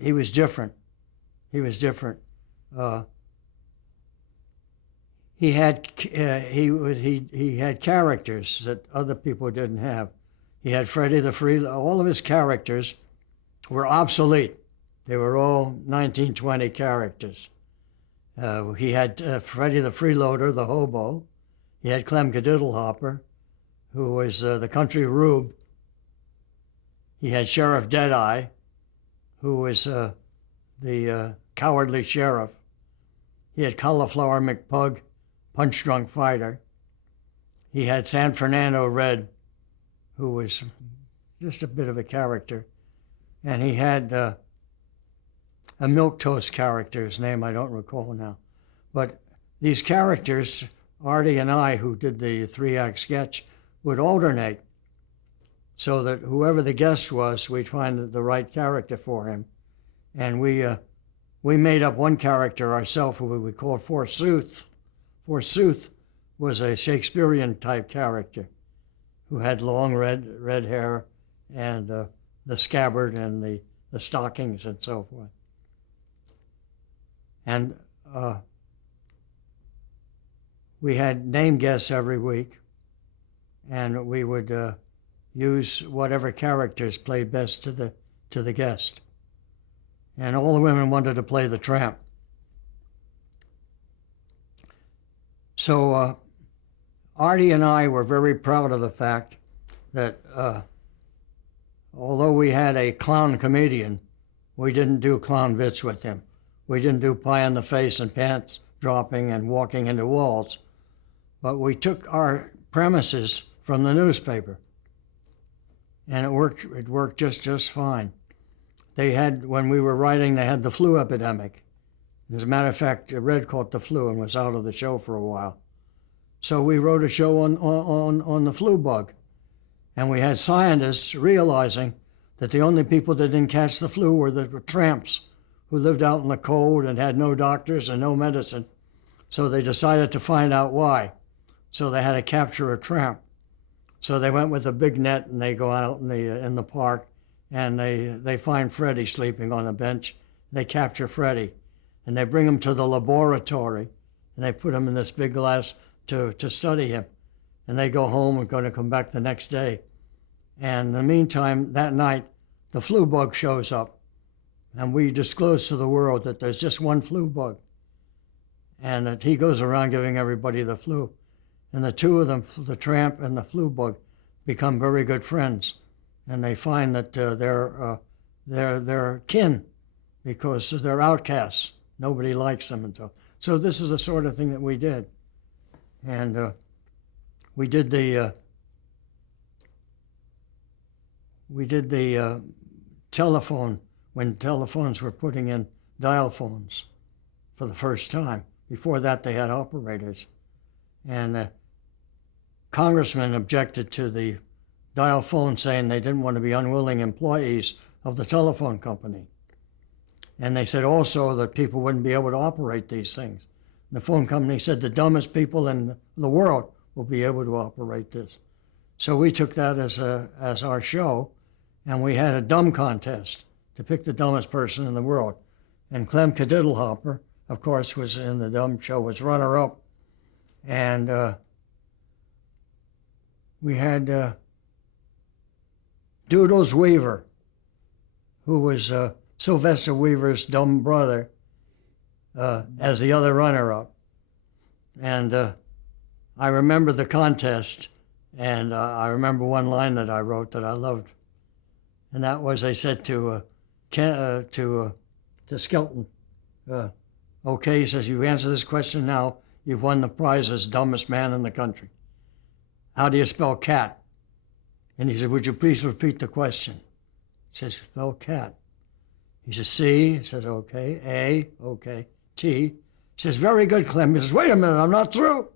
he was different. He was different. He had he had characters that other people didn't have. He had Freddie the Freeloader. All of his characters were obsolete. They were all 1920 characters. He had Freddie the Freeloader, the hobo. He had Clem Cadiddlehopper, who was the country rube. He had Sheriff Deadeye, who was the cowardly sheriff. He had Cauliflower McPug, punch-drunk fighter. He had San Fernando Red, who was just a bit of a character. And he had a milquetoast character, his name I don't recall now. But these characters, Artie and I, who did the 3-act sketch, would alternate so that whoever the guest was, we'd find the right character for him. And we made up one character ourselves who we called Forsooth. Forsooth was a Shakespearean type character who had long red hair and the scabbard and the stockings and so forth. And we had name guests every week, and we would use whatever characters played best to the guest. And all the women wanted to play the tramp. So Artie and I were very proud of the fact that although we had a clown comedian, we didn't do clown bits with him. We didn't do pie in the face and pants dropping and walking into walls. But we took our premises from the newspaper, and it worked just fine. They had, when we were writing, they had the flu epidemic. As a matter of fact, Red caught the flu and was out of the show for a while. So we wrote a show on the flu bug. And we had scientists realizing that the only people that didn't catch the flu were the tramps who lived out in the cold and had no doctors and no medicine. So they decided to find out why. So they had to capture a tramp. So they went with a big net and they go out in the park and they find Freddie sleeping on a bench. They capture Freddie and they bring him to the laboratory and they put him in this big glass to study him. And they go home and going to come back the next day. And in the meantime, that night, the flu bug shows up. And we disclose to the world that there's just one flu bug. And that he goes around giving everybody the flu. And the two of them, the tramp and the flu bug, become very good friends. And they find that they're kin because they're outcasts. Nobody likes them. And so this is the sort of thing that we did. And we did the telephone when telephones were putting in dial phones for the first time. Before that, they had operators. And congressmen objected to the dial phone, saying they didn't want to be unwilling employees of the telephone company. And they said also that people wouldn't be able to operate these things. And the phone company said the dumbest people in the world will be able to operate this. So we took that as our show, and we had a dumb contest to pick the dumbest person in the world. And Clem Cadiddlehopper, of course, was in the dumb show, was runner-up. And we had Doodles Weaver, who was Sylvester Weaver's dumb brother, as the other runner-up. And I remember the contest, and I remember one line that I wrote that I loved. And that was, I said to Skelton, okay, he says, you answer this question now, you've won the prize as dumbest man in the country. How do you spell cat? And he said, would you please repeat the question? He says, spell cat. He says, C. He says, okay. A, okay. T. He says, very good, Clem. He says, wait a minute, I'm not through.